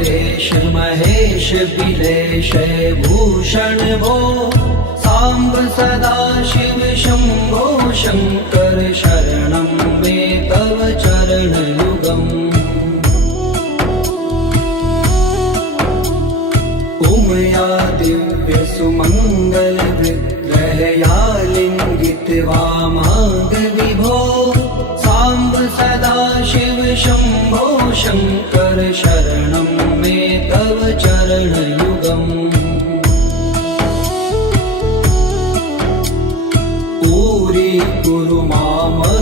परेश महेश बिलेश भूषण भो सांब सदा शिव शंभो शंकर शरणं मे तव चरण युगम् उमया दिव्य सुमंगल विग्रहया लिंगित वामांग विभो सांब सदा शिव शंभो शंकर शरणं मे तव चरण युगम् कुरु मामद्यमनाथं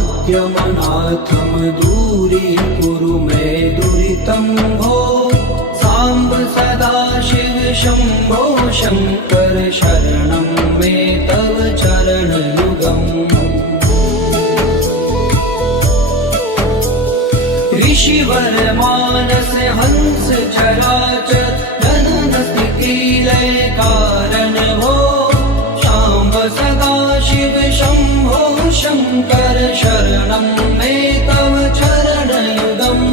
दूरीकुरु मे दुरितं भो सांब सदा शिव शंभो शंकर शरणं मे तव चरण युगम् ऋषिवर मानस हंस चराचर जनन स्थिति लय कारण भो सांब सदा शिव शंभो शंकर शरणं मे तव चरण युगम्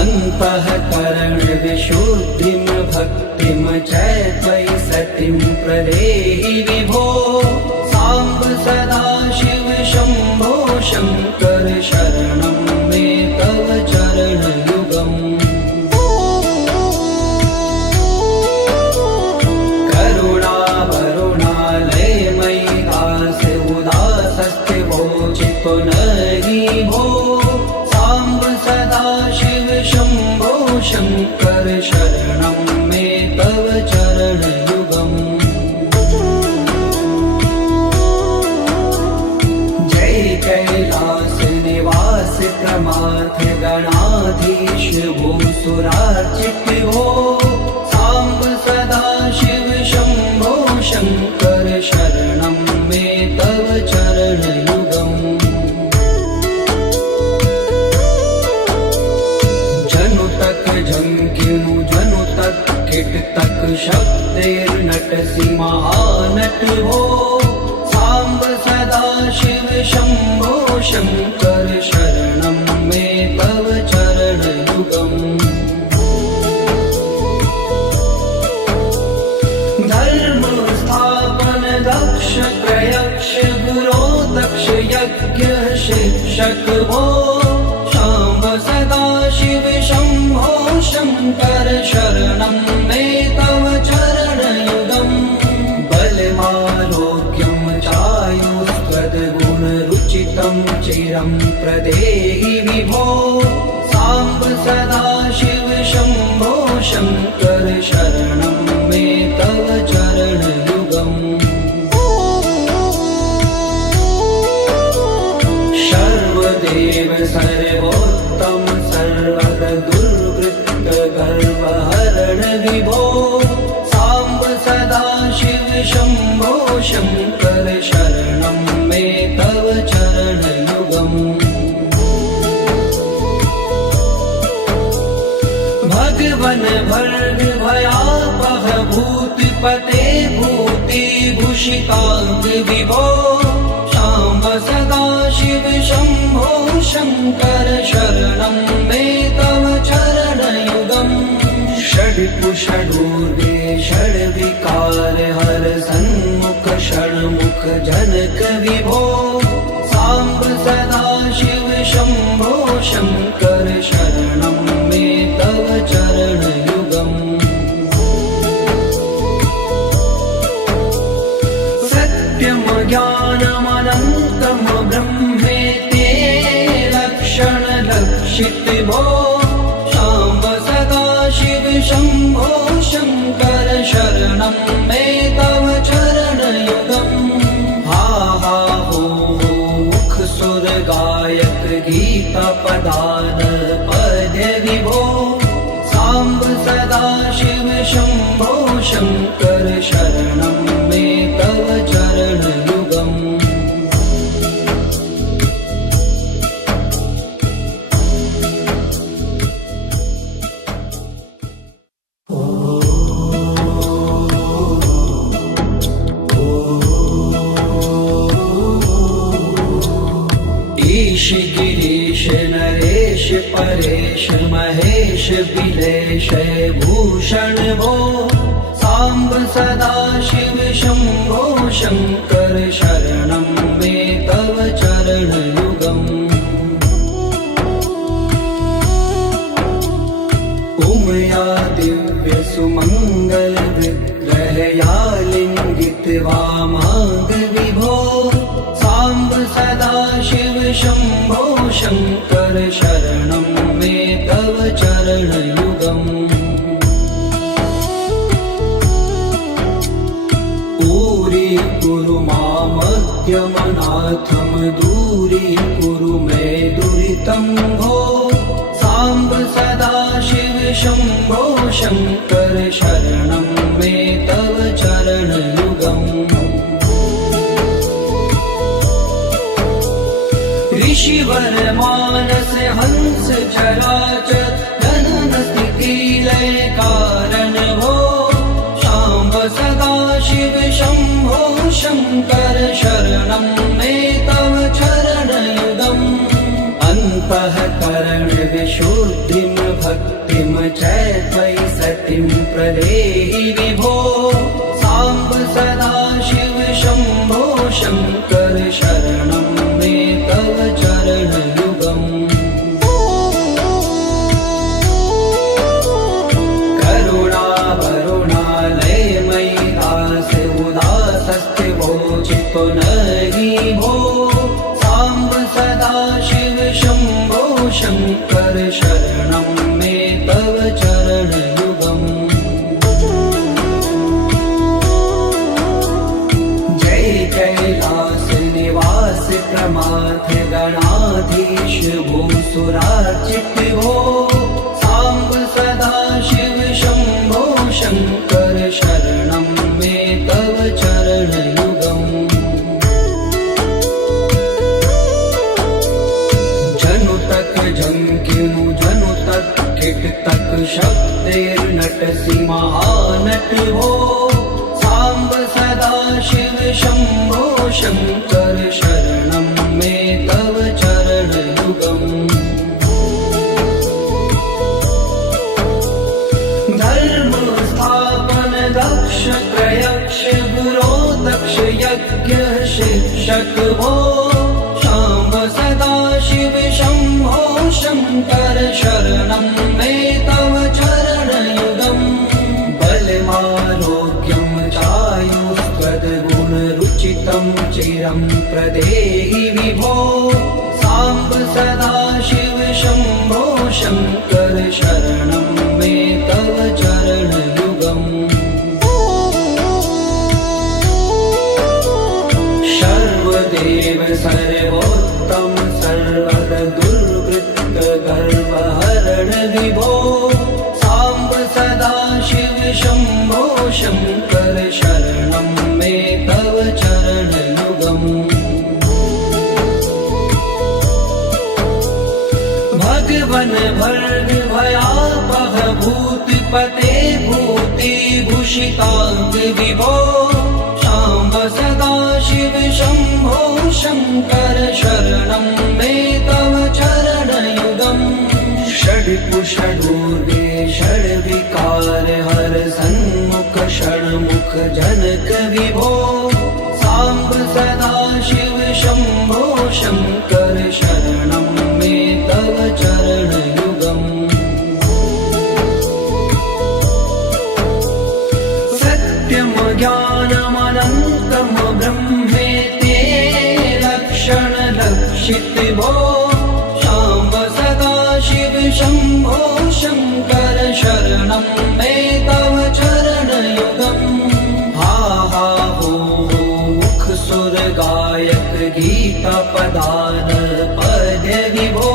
अन्तःकरण विशुद्धिं भक्तिं च त्वयि सतिं प्रदेहि विभो सांब सदा शिव शंभो शंकर शरणं मे तव चरण युगम् नहीं भो सांब सदा शिव शंभो शंकर शरणं मे तव चरण युगम् जय कैलास निवास प्रमाथ गणाधीश भूसुरार्चित हो सांब सदा शिव शंभो शंकर शरणं मे तव चरण युगम् झंकिनु जनु तक किट तक शब्देर्नटसि महानट हो सांब सदा शिव शंभो शंकर शरणं मे तव चरण युगम् धर्म स्थापन दक्ष प्रयक्ष गुरो दक्ष यज्ञ शिक्षक हो सांब सदा शिव शंभो शंकर शरणं मे तव चरण युगम् बलमारोग्यं चायुस्त्वद्गुणरुचितं चिरं प्रदेहि विभो सांब सदा शिव शंभो शंकर शरणं मे तव चरण युगम् सर्वदेव सर्वोत्तम सर्वद दुर्वृत्त गर्वहरण विभो सांब सदा शिव शंभो शंकर शरणं मे तव चरण युगम् भगवन भर्ग भयापह भूतिपते भूति भूषितांग विभो सांब सदा शिव शंभो शंकर शरणं मे तव चरण युगम् षड्कुषडूर्वे षड्विकार हर सन्मुख षण्मुख जनक विभो सांब सदा शिव शंभो शंकर शरणं मे तव चरण युगम् सत्यम ज्ञानमनन्तं ब्रह्मेते लक्षण लक्षित भो सांब सदा शिव शंभो शंकर शरणं मे तव चरण युगम् हा हा हो मुख सुर गायक गीता पदान पद्य विभो सांब सदा शिव शंभो शंकर शरणं मे तव चरण युगम् परेश महेश बिलेश भूषण भो सांब सदा शिव शंभो शंकर शरणं मे तव चरणयुगम् उमया दिव्य सुमंगल विग्रहया लिंगित वामांग विभो सांब सदा शिव शंभो शंकर शरणं मे तव चरणयुगम् दूरी मामद्यमनाथम दूरी कुरु मे दुरितं भो सांब सदा शिव शंभो शंकर शरणं मे तव चरणयुगम् ऋषिवर मानस हंस चराचर जनन स्थिति लय कारण भो सांब सदा शिव शंभो शंकर शरणं मे तव चरणयुगम् अन्तःकरण विशुद्धिं भक्तिं च त्वयि सतिं प्रदेहि विभो सांब सदा शिव शंभो शंकर शरणं मे तव चरणयुगम् चितो नहि भो सांब सदा शिव शंभो शंकर शरणं मे तव चरणयुगम् जय कैलास निवास प्रमाथ गणाधीश भूसुरार्चित भो सांब सदा शिव शंभो शंकर शरणं मे तव चरणयुगम् जंकिनु जनु तक किट तक शब्देर्नटसि महानट हो सांब सदा शिव शंभो शंकर शरणं मे तव चरणयुगम् धर्म स्थापन दक्ष त्रयक्ष गुरो दक्ष यज्ञ शिक्षक हो सांब सदा शिव शंभो शंकर शरणं मे तव चरणयुगम् बलमारोग्यं चायुस्त्वद्गुणरुचितं चिरं प्रदेहि विभो सांब सदा शिव शंभो शंकर शरणं मे तव चरणयुगम् सर्वदेव सर्वोत्तम सर्वर दुर्वृत्त गर्वहरण विभो सांब सदा शिव शंभो शंकर शरणं मे तव चरणयुगम् भगवन भर्ग भयापह भूतिपते भूति भूषितांग विभो सांब सदा शिव शंभो शंकर शरणं मे तव चरणयुगम् षड्कुषडूर्वे षड्विकार हर सन्मुख षण्मुख जनक विभो सांब सदा शिव शंभो शंकर शरणं मे तव चरणयुगम् सत्यम ज्ञानमनन्तं ब्रह्मेति लक्षण लक्षित भो सांब सदा शिव शंभो शंकर शरणं मे तव चरणयुगम् हा हा हो मुख सुर गायक गीता पदान पद्य विभो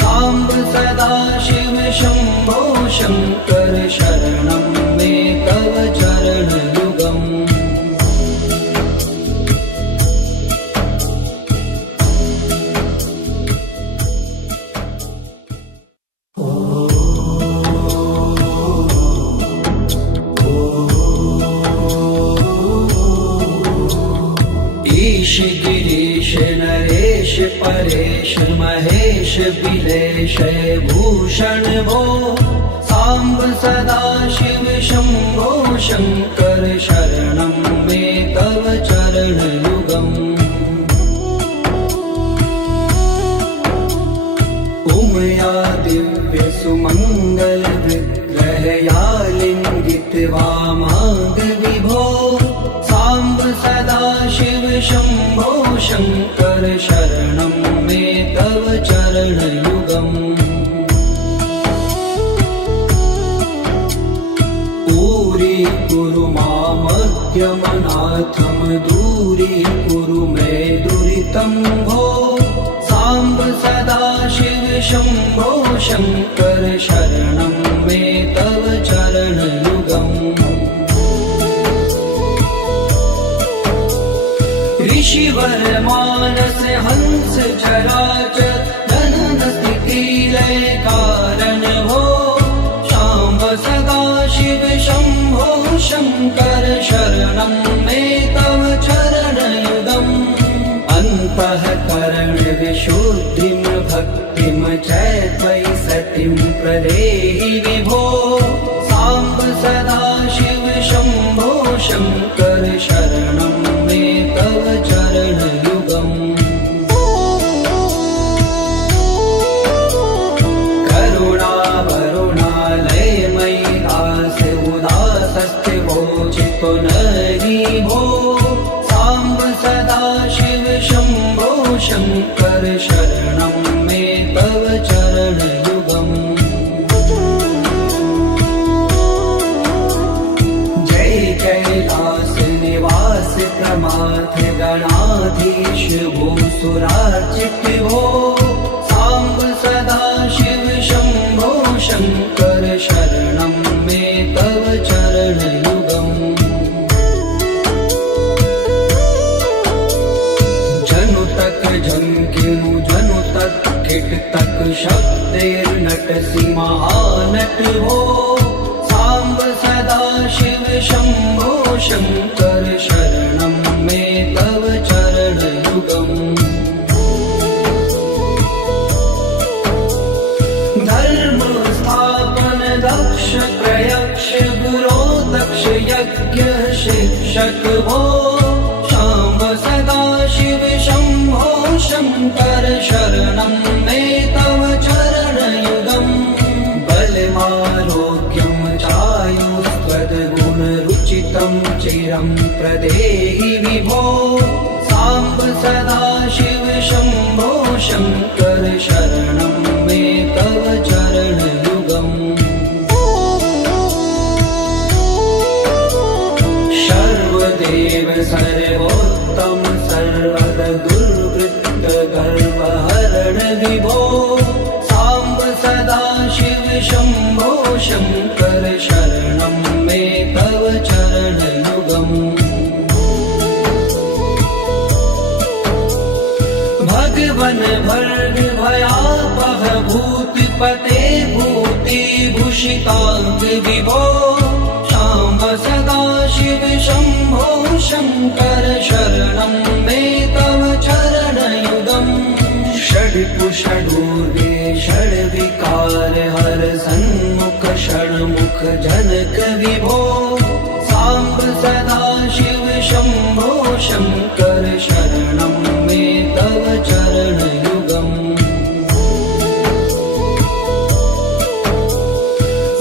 सांब सदा शिव शंभो शंकर शरणं मे तव चरणयुगम् ईश गिरीश नरेश देश परेश महेश बिलेश भूषण भो सांब सदा शिव शंभो शंकर शरणं मे तव चरण युगम् उमया दिव्य सुमंगल विग्रहया लिंगित वामांग विभो सांब सदा शिव शंभो शंकर शरणं मे तव चरण युगम् पूरी कुरु मामग्यमनाथम दूरी कुरु मे दुरितं भो सांब सदा शिव शंभो शंकर शरणं मे तव चरण युगम् ऋषिवर मानस हंस चराचर जनन स्थिति लय कारण भो शाम्ब सदा शिव शंभो शंकर शरणं मे तव चरण युगम् अन्तःकरण विशुद्धिं भक्तिं च त्वयि सतिं प्रदेहि विभो सांब सदा शिव शंभो शंकर शरणं मे तव चरण युगम् करुणा वरुणालय मयि दास उदासस्थिवोचितो नरि भो सांब सदा शिव शंभो शंकर शरणं मे तव चरण युगम् जय कैलास निवास प्रमाथ गणाधीश भूसुरार्चित भो सांब सदा शिव शंभो शंकर शरणं मे तव चरण युगम् जनु तक झंकिनु जनु तक किट तक शब्देर्नटसि महानट भो सांब सदा शिव शंभो शंकर शरणं मे तव चरण युगम् धर्म स्थापन दक्ष प्रयक्ष गुरो दक्ष यज्ञ शिक्षक भो शाम्ब सदा शिव शंभो शंकर शरणं मे तव चरण युगम् बलमारोग्यं चायुस्त्वद्गुणरुचितं चिरं प्रदेहि विभो सांब सदा शिव शंभो शंकर शरणं मे तव चरण युगम् सर्वदेव सर्वोत्तम सर्वद दुर्वृत्त गर्वहरण विभो सांब सदा शिव शंभो शंकर शरणं मे तव चरण युगम् भगवन भर्ग भयापह भूतिपते भूति भूषितांग विभो शाम्ब सदा शिव शंभो शंकर शरणं मे तव चरण युगम् षड्कुषडूर्गे षड्विकार हर सन्मुख षण्मुख जनक विभो सांब सदा शिव शंभो शंकर शरणं मे तव चरण युगम्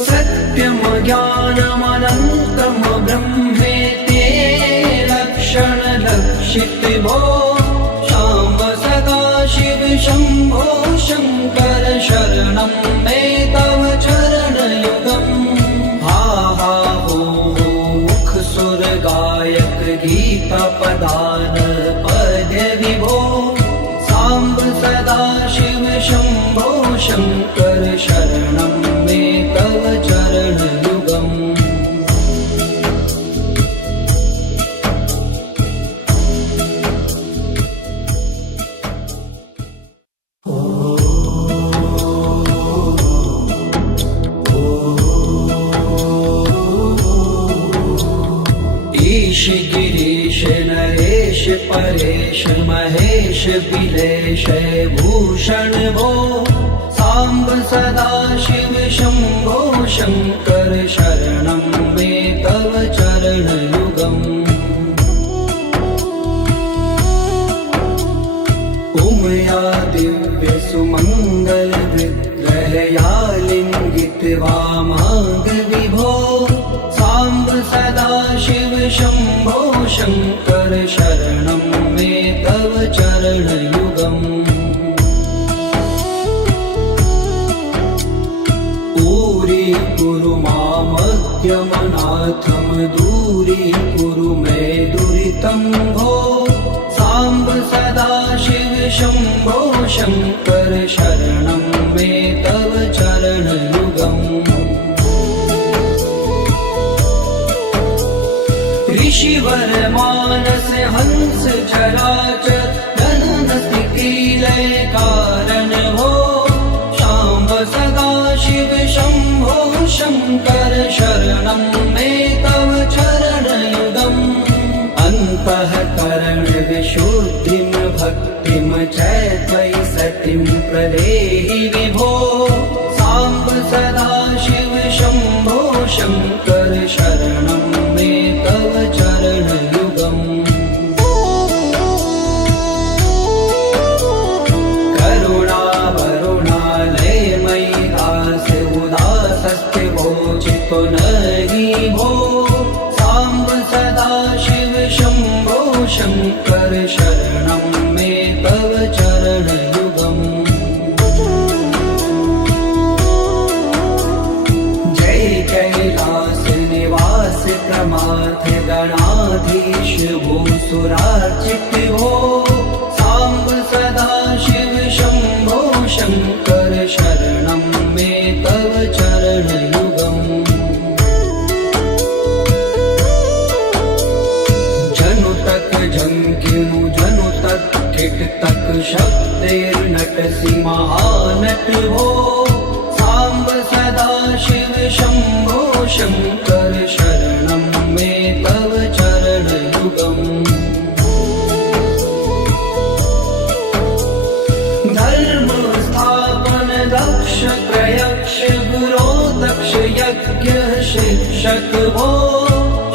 सत्यम ज्ञानमनन्तं ब्रह्मेति लक्षण लक्षित भो शाम्ब सदा शिव शंभो शंकर शरणं मे तव चरण युगम् हा हा हो मुख सुर गायक गीता पदान पद्य विभो सांब सदा शिव शंभो शंकर शरणं मे तव चरण युगम् गिरीश गिरीश नरेश परेश महेश बिलेश भूषण भो सांब सदा शिव शंभो शंकर शरणं मे तव चरणयुगम् उमया दिव्य सुमंगल विग्रहया लिंगित वामांग विभो सांब सदा शिव शंभो शंकर शरणं मे तव चरणयुगम् कुरु मामद्यमनाथं दूरीकुरु मे दुरितं भो सांब सदा शिव शंभो शंकर शरणं मे तव चरणयुगम् ऋषिवर मानस हंस चराचर जनन स्थिति लय कारण भो सांब सदा शिव शंभो शंकर शरणं मे तव चरणयुगम् अन्तःकरण विशुद्धिं भक्तिं च त्वयि सतिं प्रदेहि विभो सांब सदा शिव शंभो शंकर शरणं मे तव चरणयुगम् चितो नहि भो सांब सदा शिव शंभो शंकर शरणं मे तव चरणयुगम् जय कैलास निवास प्रमाथ गणाधीश भूसुरार्चित भो सांब सदा शिव शंभो शंकर शरणं मे तव चरणयुगम् झंकिनु जनु तक किट तक शब्देर्नटसि महानट हो सांब सदा शिव शंभो शंकर शरणं मे तव चरणयुगम् धर्म स्थापन दक्ष प्रयक्ष गुरो दक्ष यज्ञ शिक्षक भो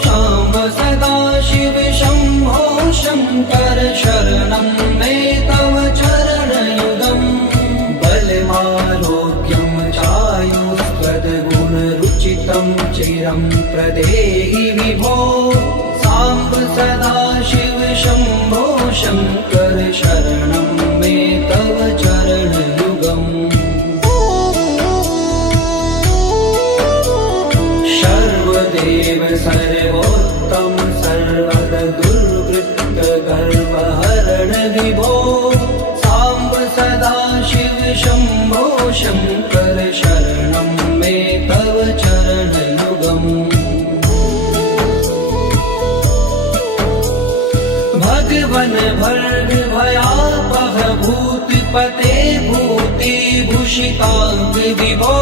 सांब सदा शिव शंभो शंकर शरणं मे तव चरणयुगम् बलमारोग्यं चायुस्त्वद्गुणरुचितं चिरं प्रदेहि विभो सांब सदा शिव शंभो शंकर शरणं मे तव चरणयुगम् सर्वदेव सर्वोत्तम सर्वद दुर्वृत्त गर्वहरण विभो सांब सदा शिव शंभो शंकर शरणं मे तव चरणयुगम् भगवन भर्ग भयापह भूतिपते भूतिभूषितांग विभो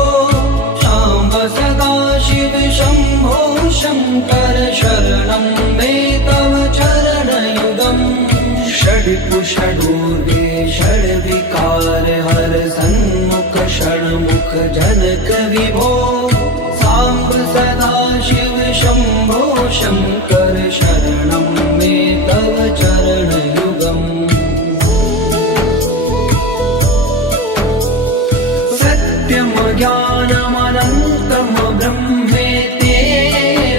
सांब सदा शिव शंभो शंकर शरणं मे तव चरणयुगम् षड्कुषडूर्वे षड्विकार हर सन्मुख षण्मुख जनक विभो सांब सदा शिव शंभो शंकर शरणं मे तव चरणयुगम् सत्यम ज्ञानमनन्तं ब्रह्मेते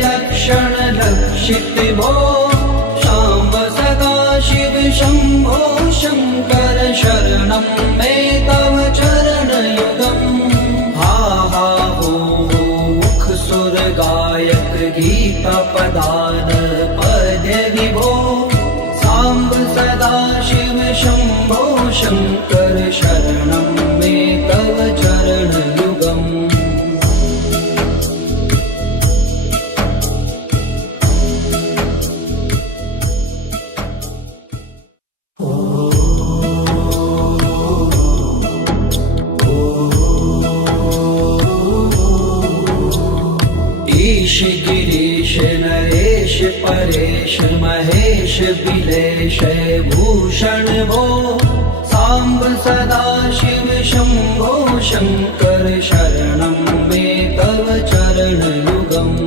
लक्षण लक्षित भो सांब सदा शिव शंभो शंकर शरणं मे तव चरणयुगम् हा हा हो मुख सुर गायक गीता पदान पद्य विभो सांब सदा शिव शंभो शंकर शरणं मे तव चरणयुगम् महेश बिलेश भूषण भो सांब सदा शिव शंभो शंकर शरणं मे तव चरण युगम्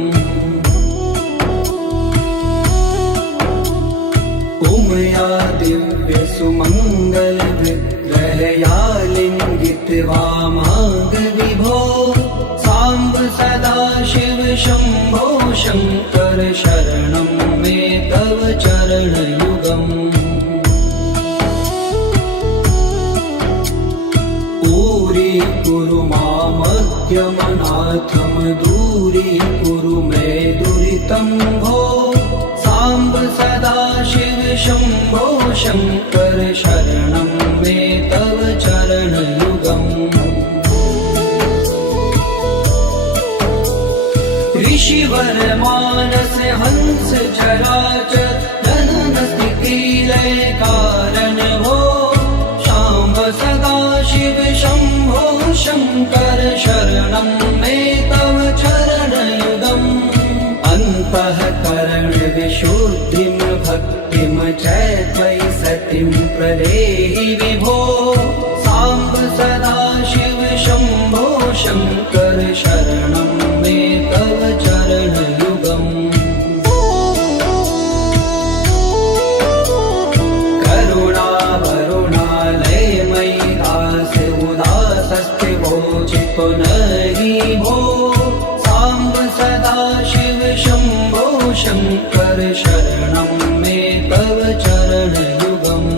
उमया दिव्य सुमंगल विग्रहया लिंगित वामांग विभो सांब सदा शिव शंभो शंकर शरणं मे तव चरण युगम् पूरी कुरु मामद्यमनाथम दूरी कुरु मे दुरितं भो सांब सदा शिव शंभो शंकर शरणं मे तव चरण युगम् ऋषिवर मानस हंस चराचर जनन स्थिति लय कारण भो शाम्ब सदा शिव शंभो शंकर शरणं मे तव चरण युगम् अन्तःकरण विशुद्धिं भक्तिं च त्वयि सतिं प्रदेहि विभो सांब सदा शिव शंभो शंकर शरणं मे तव चरण युगम् करुणा वरुणालय मयि दास उदासस्थिवो चित्तो नहि भो सांब सदा शिव शंभो शंकर शरणं मे तव चरण युगम्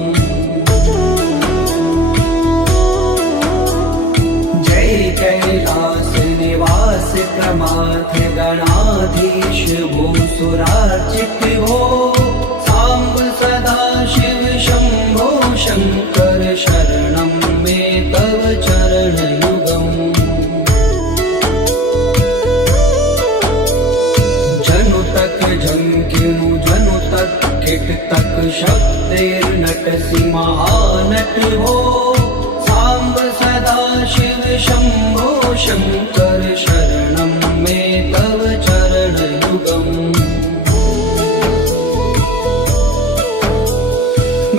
जय कैलास निवास प्रमाथ गणाधीश भूसुरार्चित भो सांब सदा शिव शंभो शंकर शरणं मे तव चरण युगम् जनु तक झंकिनु जनु तक किट तक शब्दैर्नटसि महानट भो सांब सदा शिव शंभो शंकर शरणं मे तव चरण युगम्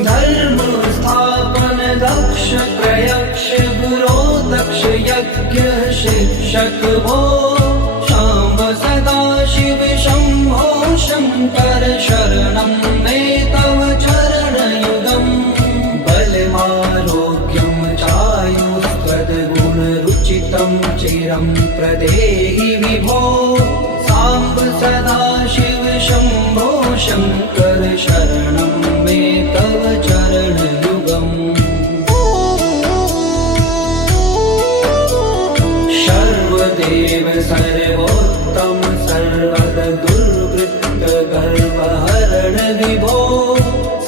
धर्म स्थापन दक्ष प्रयक्ष गुरो दक्ष यज्ञ शिक्षक भो शाम्ब सदा शिव शंभो शंकर शरणं मे तव चरण युगम् बलमारोग्यं चायुस्त्वद्गुणरुचितं चिरं प्रदेहि विभो सांब सदा शिव शंभो शंकर शरणं मे तव चरण युगम् सर्वदेव सर्वोत्तम सर्वद दुर्वृत्त गर्वहरण विभो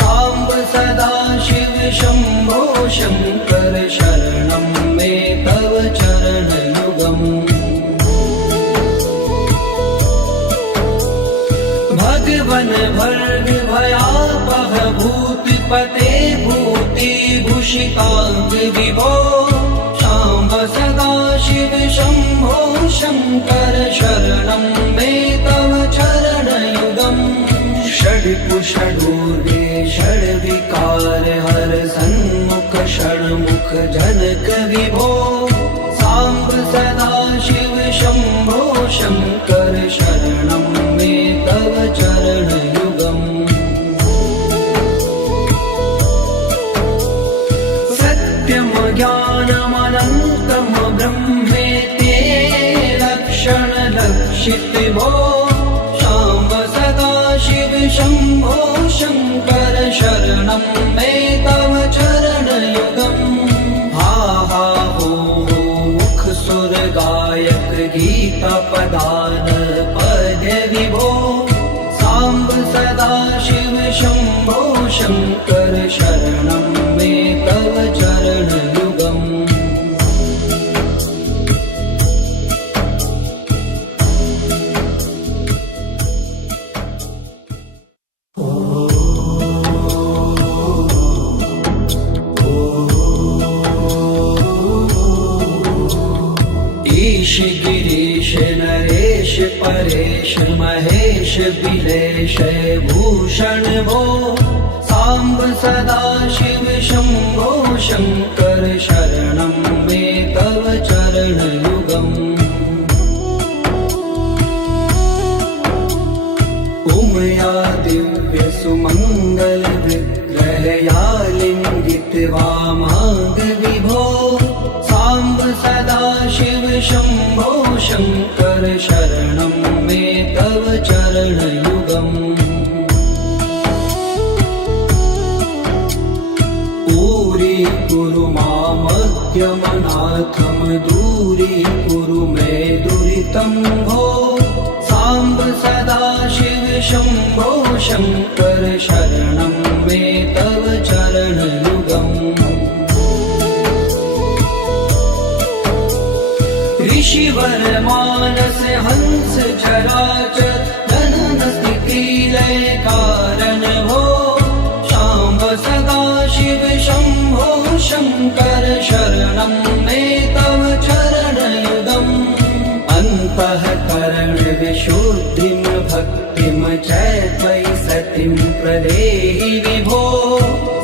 सांब सदा शिव शंभो शंकर शरणं मे तव चरण युगम् भगवन भर्ग भयापह भूतिपते भूति भूषितांग विभो शाम्ब सदा शिव शंभो शंकर शरणं मे तव चरण युगम् षड्कुषडूर्वे षड्विकार हर सन्मुख षण्मुख जनक विभो सांब सदा शिव शंभो शंकर शरणं मे तव चरण युगम् सत्यम ज्ञानमनन्तं ब्रह्मेति लक्षण लक्षित भो शाम्ब सदा शिव शंभो शंकर शरणं मे तव चरण युगम् हा हा हो मुख सुर गायक गीता पदान पद्य विभो सांब सदा शिव शंभो शंकर शरणं मे तव चरण युगम् ईश गिरीश नरेश परेश महेश बिलेश भूषण भूषण भो साम्ब सदाशिव शम्भो शङ्कर शरणं मे तव चरणयुगम् उमया दिव्य सुमङ्गल विग्रहया लिङ्गित्वा माग विभो साम्ब सदाशिव शम्भो शङ्कर शरणं मे तव चरणयुगम् दूरीकुरु मामद्यमनाथं दूरीकुरु मे दुरितं भो साम्ब सदाशिव शम्भो शङ्कर शरणं मे तव चरणयुगम् ऋषिवर मानस हंस चराचर जनन स्थिति लय कारण भो शाम्ब सदाशिव शम्भो शङ्कर शरणं मे तव चरणयुगम् अन्तःकरण विशुद्धिं भक्तिं च त्वयि सतिं प्रदेहि विभो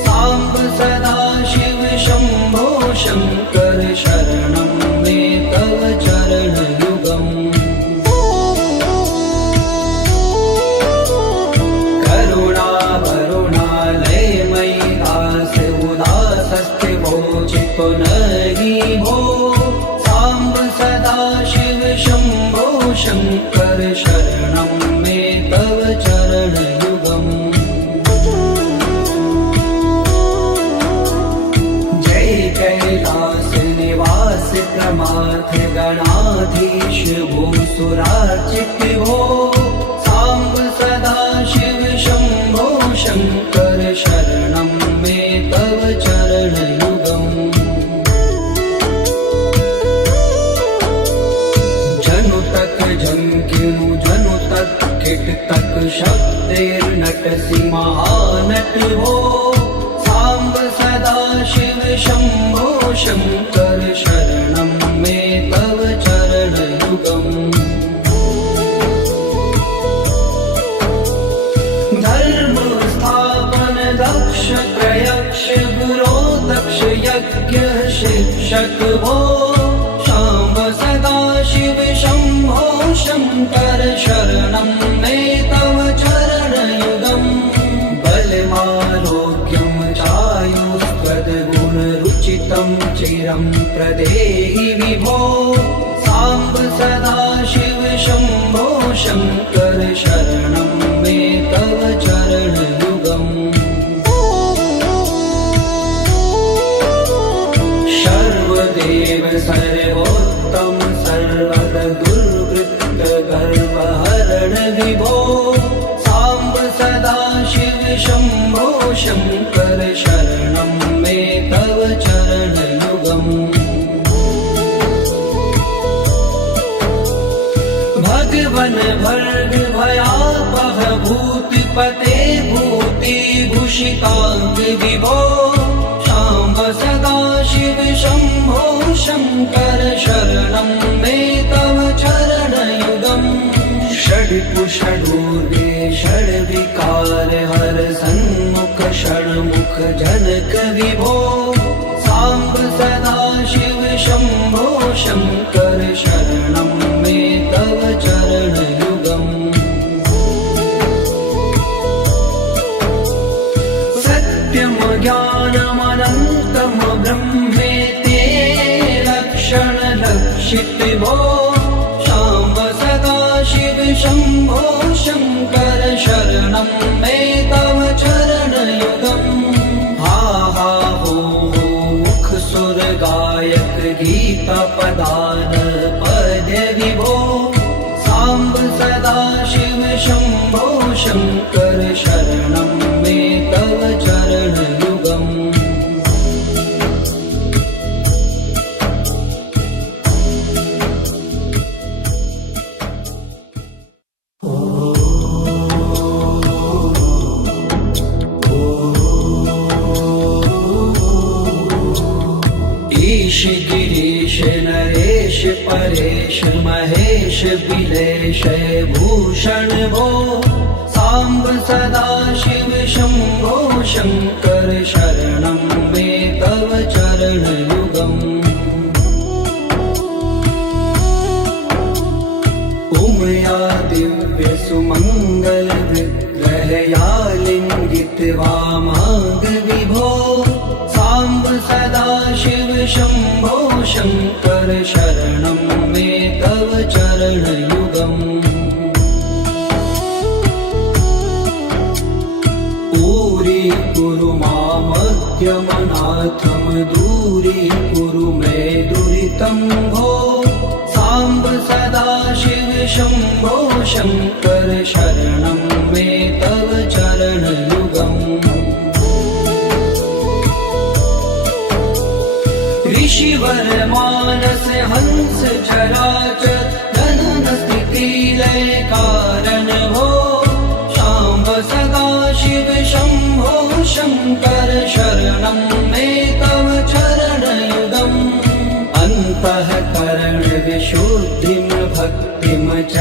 साम्ब सदाशिव शम्भो शङ्कर शरणं मे तव चरणयुगम् करुणावरुणालयमयि दास उदासस्थिवो चित्तो नहि भो साम्ब सदाशिव शम्भो शङ्कर शरणं मे तव चरणयुगम् जय कैलास निवास प्रमाथ गणाधीश भूसुरार्चित भो साम्ब सदाशिव शम्भो शङ्कर शरणं मे तव चरणयुगम् जनु तक झंकिनु जनु तक किट तक शब्दैर्नटसि महानट भो साम्ब सदाशिव शम्भो शङ्कर शरणं मे तव चरणयुगम् धर्म स्थापन दक्ष प्रयक्ष गुरो दक्ष यज्ञ शिक्षक भो शाम्ब सदाशिव शम्भो शङ्कर शरणं मे तव चरणयुगम् बलमारोग्यं चायुस्त्वद्गुणरुचितं चिरं प्रदेहि विभो साम्ब सदाशिव शम्भो शङ्कर शरणं मे तव चरणयुगम् सर्वदेव सर्वोत्तम सर्वद दुर्वृत्त गर्वहरण विभो साम्ब सदाशिव शम्भो शङ्कर शरणं मे तव चरणयुगम् भगवन भर्ग भयापह भूतिपते भूतिभूषिताङ्ग विभो शाम्ब सदाशिव शम्भो शङ्कर शरणं मे तव चरणयुगम् षड्कुषडूर्वे षड्विकार हर सन्मुख षण्मुख जनक विभो साम्ब सदाशिव शम्भो शङ्कर शरणं मे तव चरणयुगम् सत्यं ज्ञानमनन्तं ब्रह्मेति लक्षणलक्षित भो शाम्ब सदाशिव शम्भो शङ्कर शरणं मे तव चरणयुगम् हा हा हो मुख सुर गायक गीता पदान पद्य विभो साम्ब सदाशिव शम्भो शङ्कर शरणं मे तव चरणयुगम् ईश गिरीश नरेश परेश महेश बिलेश भूषण भो साम्ब सदा शिव शम्भो शङ्कर शरणं मे तव चरणयुगम् उमया दिव्य सुमङ्गल विग्रहया लिङ्गित वामाग विभो साम्ब सदा शिव शम्भो शङ्कर शरणं मे तव चरणयुगम् कुरु मामद्यमनाथं दूरीकुरु मे दुरितं भो साम्ब सदा शिव शम्भो शङ्कर शरणं मे तव चरणयुगम् ऋषिवर मानस हंस चराचर जनन स्थिति लय कारण भो शाम्ब सदा शिव शम्भो शङ्कर शरणं मे तव चरणयुगम् अन्तःकरण विशुद्धिं भक्तिं च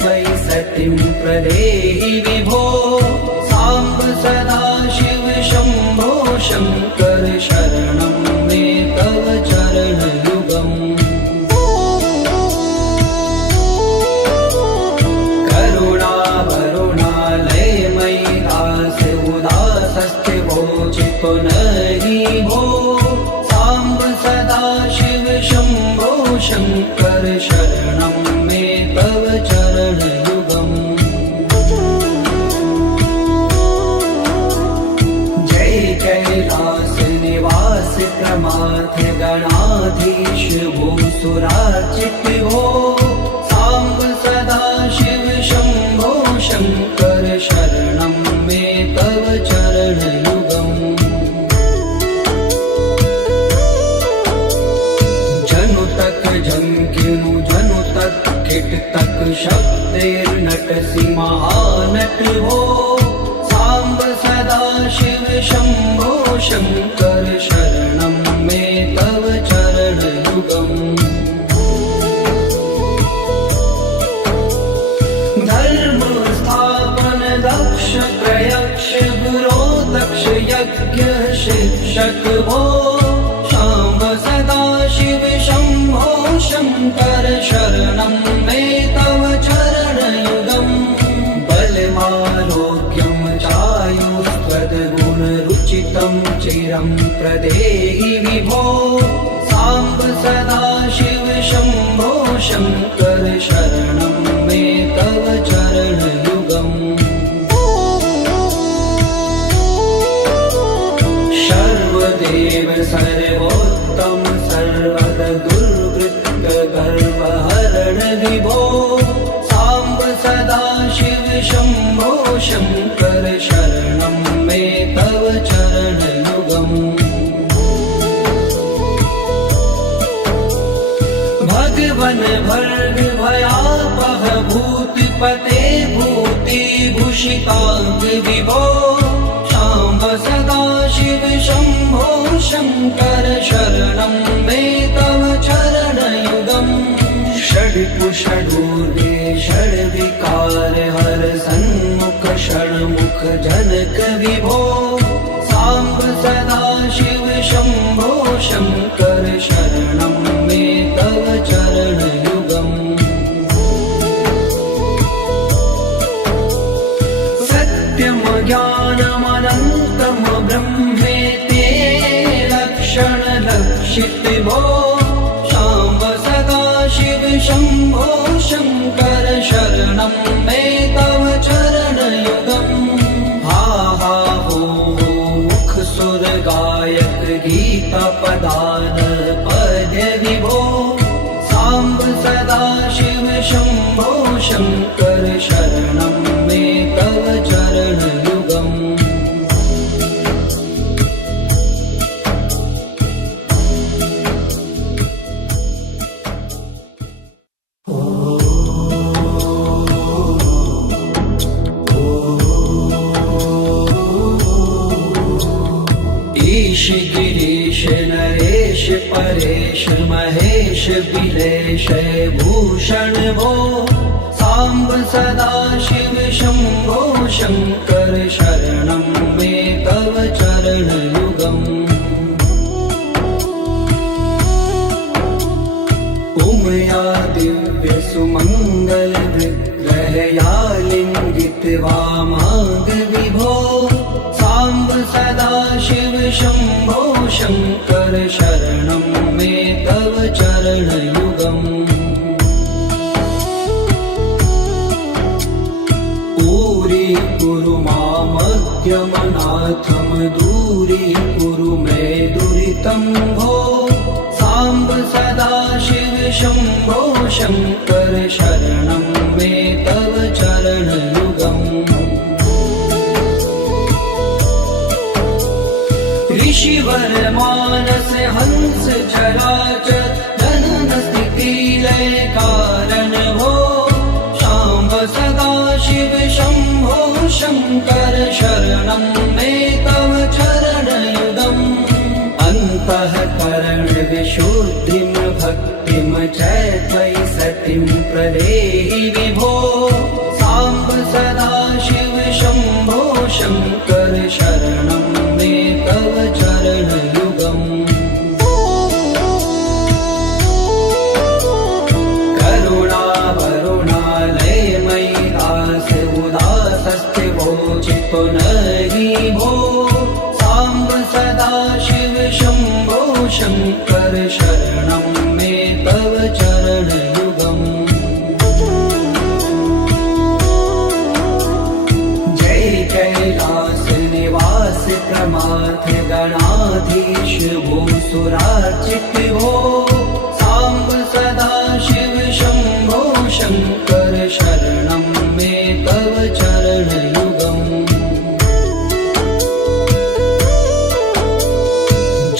त्वयि सतिं प्रदेहि विभो साम्ब सदा शिव शम्भो शङ्कर शरणं मे तव चरणयुगम् पुनरि भो साम्ब सदा शिव शम्भो शङ्कर शरणं मे तव चरणयुगम् जय कैलास निवास प्रमाथ गणाधीश भूसुरार्चित भो साम्ब सदा शिव शम्भो शङ्कर शरणं मे तव चरणयुगम् जंकिनु जनु तक किट तक शब्दैर्नटसि महानट हो साम्ब सदा शिव शम्भो शङ्कर शरणं मे तव चरणयुगम् धर्म स्थापन दक्ष प्रयक्ष गुरो दक्ष यज्ञ शिक्षक भो शाम्ब सदा शिव शम्भो शङ्कर शरणं मे तव चरणयुगम् बलमारोग्यं चायुस्त्वद्गुणरुचितं चिरं प्रदेहि विभो साम्ब सदा शिव शम्भो शङ्कर शरणं मे तव चरणयुगम् सर्वदेव सर्वोत्तम सर्वद दुर्वृत्त गर्वहरण विभो साम्ब सदा शिव शम्भो शङ्कर शरणं मे तव चरणयुगम् भगवन् भर्ग भयापह भूतिपते भूतिभूषिताङ्ग विभो साम्ब सदा शिव शम्भो शङ्कर शरणं मे तव चरणयुगम् षड्कुषडूर्वे षड्विकार हर सन्मुख षण्मुख जनक विभो साम्ब सदा शिव शम्भो शङ्कर शरणं मे तव चरणयुगम् सत्यं ज्ञानमनन्तं ब्रह्मेति लक्षण लक्षित भो शाम्ब सदा शिव शम्भो शङ्कर शरणं मे तव चरणयुगम् हा हा हो मुख सुर गायक गीता पदान पद्य विभो साम्ब सदा शिव शम्भो शङ्कर शरणं मे तव चरणयुगम् ईश गिरीश नरेश परेश महेश बिलेश भूषण भो साम्ब सदा शिव शम्भो शङ्कर शरणं मे तव चरणयुगम् उमया दिव्य सुमङ्गल विग्रहया लिङ्गित वामाङ्ग विभो साम्ब सदा शिव शम्भो शङ्कर शरणं मे तव चरणयुगम् कुरु मामद्यमनाथं दूरीकुरु मे दुरितं भो साम्ब सदा शिव शम्भो शङ्कर शरणं मे तव चरणयुगम् ऋषिवर मानस हंस चराचर जनन स्थिति लय कारण भो शाम्ब सदा शिव शम्भो शङ्कर शरणं मे तव चरणयुगम् अन्तःकरण विशुद्धिं भक्तिं च त्वयि सतिं प्रदेहि विभो साम्ब सदा शिव शम्भो शङ्कर शरणं मे तव चरणयुगम् चितो नहि भो साम्ब सदा शिव शम्भो शङ्कर शरणं मे तव चरणयुगम् जय कैलास निवास प्रमाथ गणाधीश भूसुरार्चित भो साम्ब सदा शिव शम्भो शङ्कर शरणं मे तव चरणयुगम्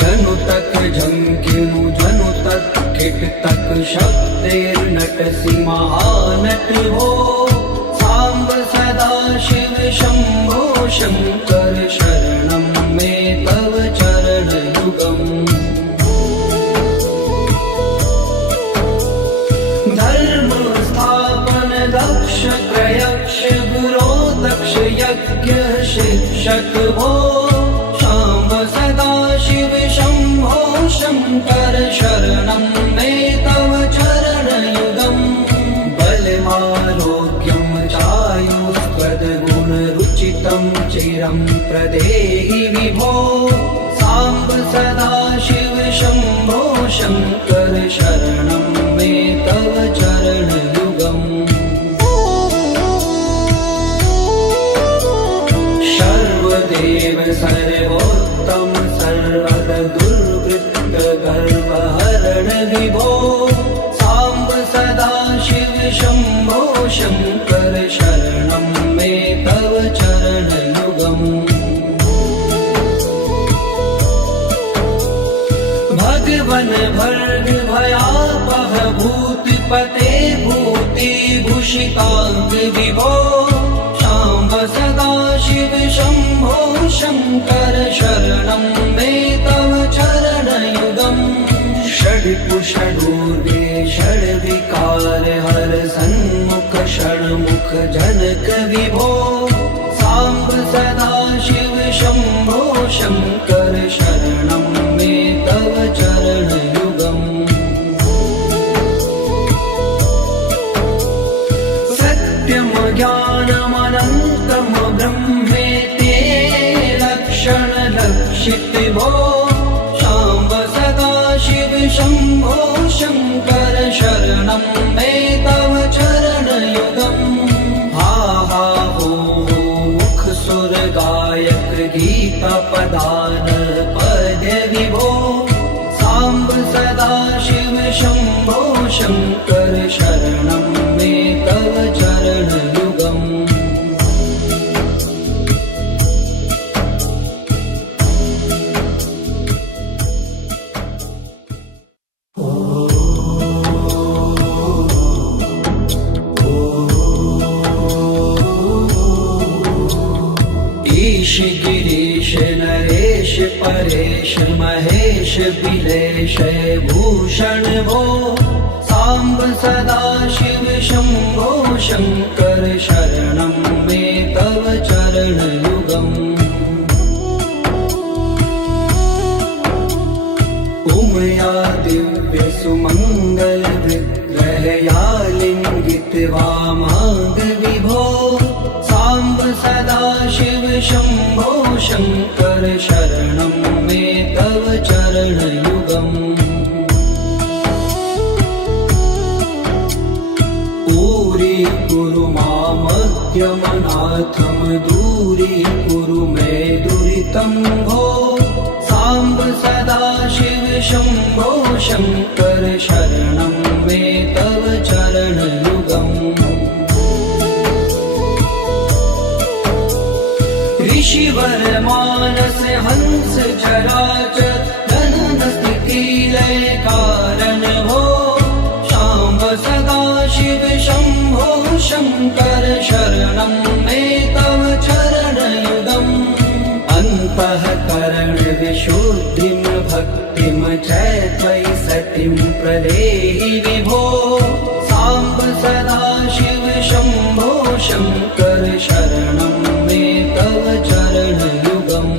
जनु तक झंकिनु जनु तक किट तक शब्देर्नटसि महानट हो साम्ब सदा शिव शम्भो शङ्कर शरणं मे तव चरणयुगम् धर्म स्थापन दक्ष त्रयक्ष गुरो दक्ष यज्ञ शिक्षक भो शाम्ब सदा शिव शम्भो शङ्कर शरणं मे तव चरणयुगम् बलमारोग्यं चायुष्पदगुणरुचितं चिरं प्रदेहि विभो साम्ब सदा शिव शम्भो शङ्कर शरणं मे तव चरणयुगम् सर्वदेव सर्वोत्तम सर्वद दुर्वृत्त गर्वहरण विभो साम्ब सदा शिव शम्भो शङ्कर शरणं मे तव चरणयुगम् भगवन भर्ग भयापह भूतिपते भूतिभूषिताङ्ग विभो शाम्ब सदा शिव शम्भो शङ्कर शरणं मे तव चरणयुगम् षड्कुषडूर्वे षड्विकार हर सन्मुख षण्मुख जनक विभो साम्ब सदा शिव शम्भो शङ्कर शरणं मे तव चरणयुगम् सत्यं ज्ञानमनन्तं ब्रह्मेति लक्षणलक्षित भो शाम्ब सदा शिव शम्भो शङ्कर शरणं मे तव चरणयुगम् हा हा हो मुख सुर गायक गीता पदान पद्य विभो साम्ब सदा शिव शम्भो शङ्कर शरणं मे तव चरणयुगम् ईश गिरीश नरेश परेश महेश बिलेश भूषण भो साम्ब सदा शिव शम्भो शङ्कर शरणं मे तव चरणयुगम् उमया दिव्य सुमङ्गल विग्रहया लिङ्गित वामाङ्ग विभो साम्ब सदा शिव शम्भो शङ्कर शरणं मे तव चरणयुगम् कुरु मामद्यमनाथं दूरीकुरु मे दुरितं भो साम्ब सदा शिव शम्भो शङ्कर शरणं मे तव चरणयुगम् ऋषिवर मानस हंस चराचर जनन स्थिति लय कारण भो शाम्ब सदा शिव शम्भो शङ्कर शरणं मे तव चरणयुगम् अन्तःकरण विशुद्धिं भक्तिं च त्वयि सतिं प्रदेहि विभो साम्ब सदा शिव शम्भो शङ्कर शरणं मे तव चरणयुगम्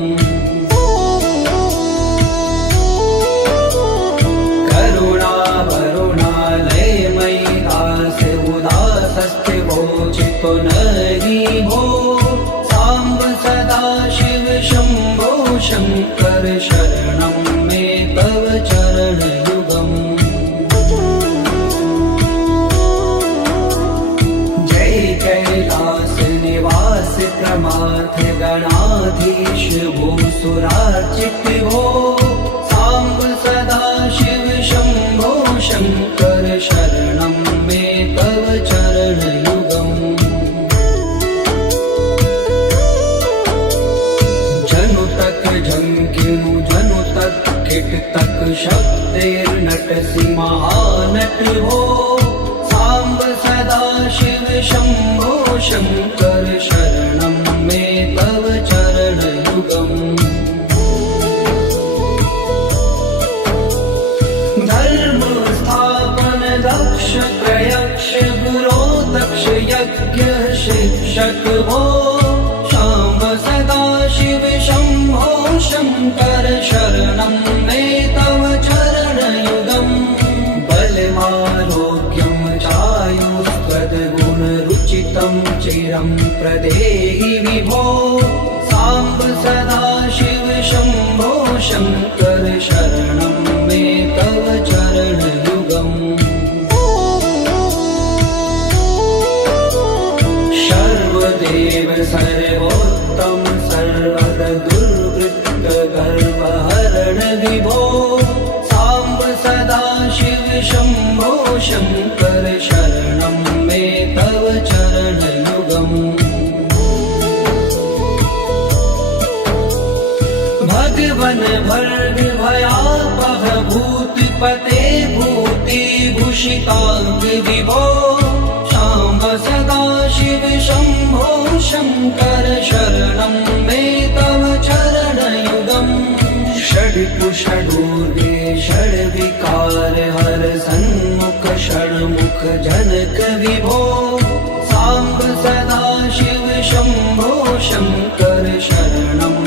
चितो नहि भो साम्ब सदा शिव शम्भो शङ्कर शरणं मे तव चरणयुगम् जय कैलास निवास प्रमाथ गणाधीश भूसुरार्चित भो साम्ब सदा शिव शम्भो शङ्कर शरणं मे तव चरणयुगम् जनु तक झंकिनु जनु तक किट तक शब्देर्नटसि महानट हो साम्ब सदा शिव शम्भो शङ्कर शरणं मे तव चरणयुगम् धर्म स्थापन दक्ष प्रयक्ष गुरो दक्ष यज्ञ शिक्षक भो शाम्ब सदा शिव शम्भो शङ्कर शरणं मे तव चरणयुगम् बलमारोग्यं चायुस्त्वद्गुणरुचितं चिरं प्रदेहि विभो साम्ब सदा शिव शम्भो शङ्कर शरणं मे तव चरणयुगम् सर्वदेव सर्वोत्तम सर्वद दुर्वृत्त गर्वहरण विभो साम्ब सदा शिव शम्भो शङ्कर शरणं मे तव चरणयुगम् भगवन भर्ग भयापह भूतिपते भूतिभूषिताङ्ग विभो शाम्ब सदा शिव शम्भो शङ्कर शरणं मे तव चरणयुगम् षड्कुषडूर्गे षड्विकार हर सन्मुख षण्मुख जनक विभो साम्ब सदा शिव शम्भो शङ्कर शरणं